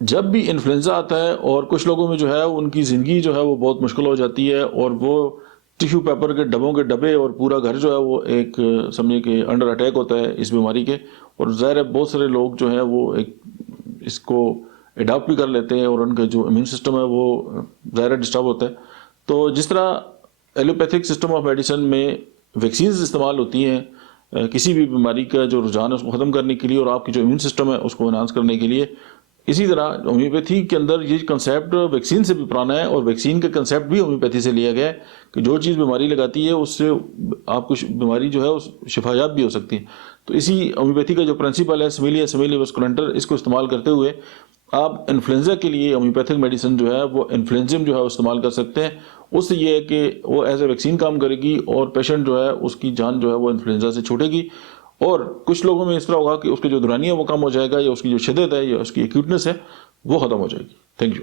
जब भी इन्फ्लुएंजा आता है और कुछ लोगों में जो है उनकी ज़िंदगी जो है वो बहुत मुश्किल हो जाती है और वो टिश्यू पेपर के डब्बों के डब्बे और पूरा घर जो है वो एक समझिए कि अंडर अटैक होता है इस बीमारी के। और ज़ाहिर है बहुत सारे लोग जो हैं वो एक इसको अडॉप्ट भी कर लेते हैं और उनका जो इम्यून सिस्टम है वो ज़ाहिर डिस्टर्ब होता है। तो जिस तरह एलोपैथिक सिस्टम ऑफ मेडिसिन में वैक्सीन इस्तेमाल होती हैं किसी भी बीमारी का जो रुझान है उसको ख़त्म करने के लिए और आपकी जो इम्यून सिस्टम है उसको एनहांस करने के लिए, इसी तरह होम्योपैथी के अंदर ये कंसेप्ट वैक्सीन से भी पुराना है और वैक्सीन का कंसेप्ट भी होम्योपैथी से लिया गया है कि जो चीज़ बीमारी लगाती है उससे आपको बीमारी जो है उस शिफायाब भी हो सकती है। तो इसी होम्योपैथी का जो प्रिंसिपल है सिमिलिया सिमिली वेस्कुलेंटर, इसको इस्तेमाल करते हुए आप इन्फ्लुएंजा के लिए होम्योपैथिक मेडिसिन जो है वो इन्फ्लुएंजिम जो है वो इस्तेमाल कर सकते हैं। उससे ये है कि वो एज ए वैक्सीन काम करेगी और पेशेंट जो है उसकी जान जो है वो इन्फ्लुएंजा से छूटेगी। और कुछ लोगों में इस तरह होगा कि उसकी जो दुरानी है वो कम हो जाएगा या उसकी जो शिद्दत है या उसकी एक्यूटनेस है वो ख़त्म हो जाएगी। Thank you.